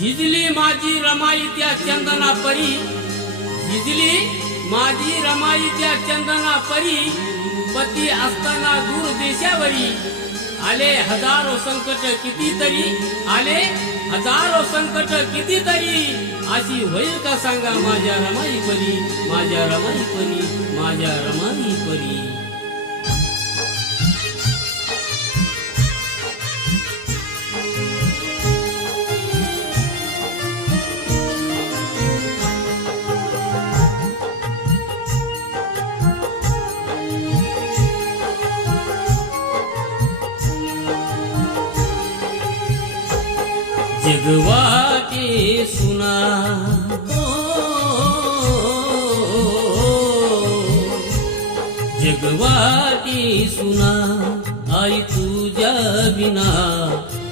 झिजली माझी रमाई त्या चंदना परी, झिजली माझी रमाई त्या चंदना परी, पती असताना दूर देशावरी, आले हजारो संकट कितीतरी, आले हजारो संकट कितीतरी, अशी होईल का सांगा माझ्या रमाई परी, माझ्या रमाई परी, माझ्या रमाई परी. जगवाटे सुना जगवाटे सुना आई तुझ्या बिना,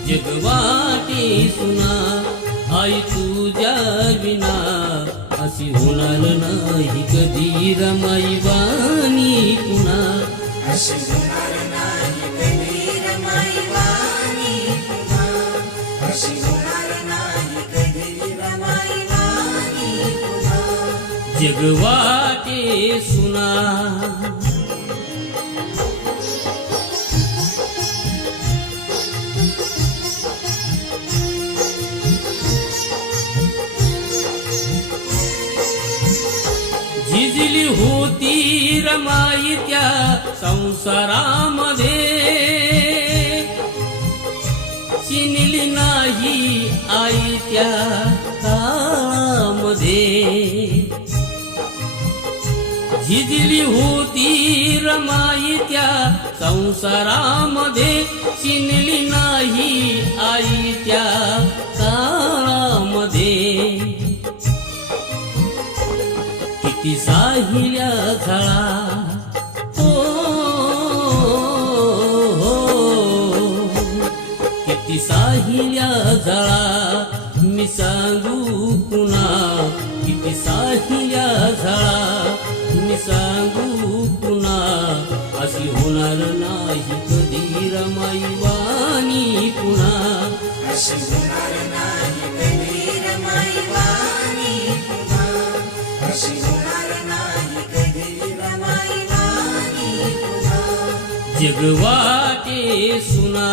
जगवाटे सुना आई तुझ्या बिना, अशी होणार नाही कधी रमाई वाणी पुन्हा, अशी होणार नाही कधी रमाई वाणी पुन्हा, अशी होणार नाही कधी रमाई वाणी पुन्हा. जगवाटे सुना झिजली होती रमाई त्या संसारामध्ये, चिनली नाही आई त्या काळामध्ये, झिजली होती रमाई त्या संसारामध्ये, चिनली नाही आई त्या काळामध्ये. किती साहिल्या झळा किती साहिल्या झळा मी सांगू पुन्हा, किती साहिल्या झळा मी सांगू पुन्हा, अशी होणार नाही कधी रमाई वाणी पुन्हा, अशी होणार नाही कधी रमाई वाणी पुन्हा, अशी होणार नाही कधी रमाई वाणी पुन्हा. जगवाटे सुना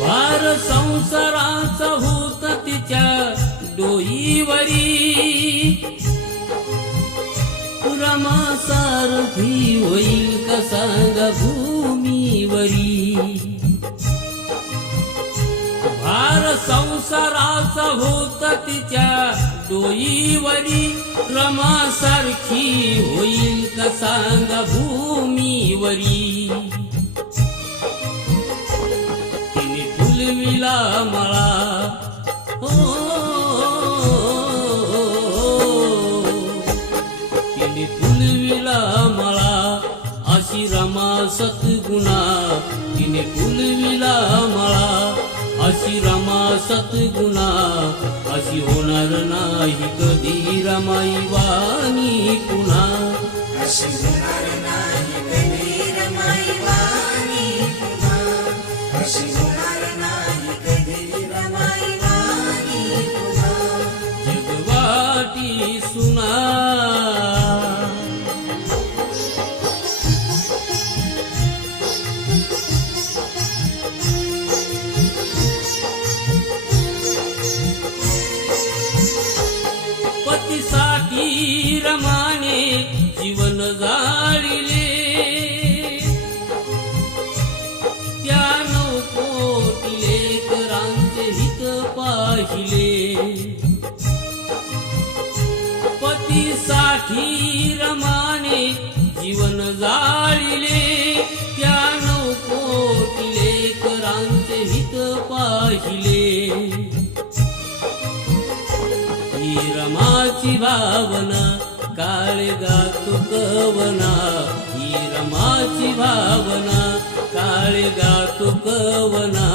भार संसाराचा होत तिच्या डोईवरी, रमासारखी होईल का सांगा भूमीवरी. भार संसाराचा होत तिच्या डोईवरी, रमासारखी होईल का सांगा भूमीवरी. तिने फुलविला मला तिने फुलविला मला अशी रमा सतगुणा, तिने फुलविला मला अशी रमा सतगुणा, अशी होणार नाही कधी रमाई वाणी पुन्हा, अशी होणार नाही कधी रमाई वाणी पुन्हा, अशी होणार नाही कधी रमाई वाणी पुन्हा. जगवाटी सुना पतीसाठी रमाने जीवन जाळिले, त्या 9 कोटी लेकरांचे हित पाहिले. पतीसाठी रमाने जीवन जाळिले, त्या 9 कोटी लेकरांचे हित पाहिले. ही रमाची भावना काळेगातो कवना, ही रमाची भावना काळेगातो कवना,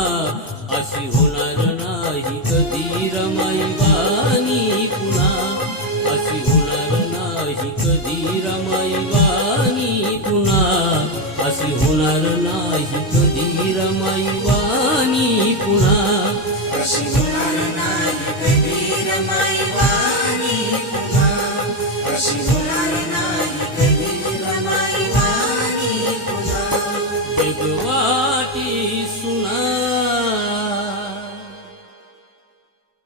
अशी होणार नाही कधी रमाई वाणी पुन्हा, अशी होणार नाही कधी रमाई वाणी पुन्हा अशी होणार नाही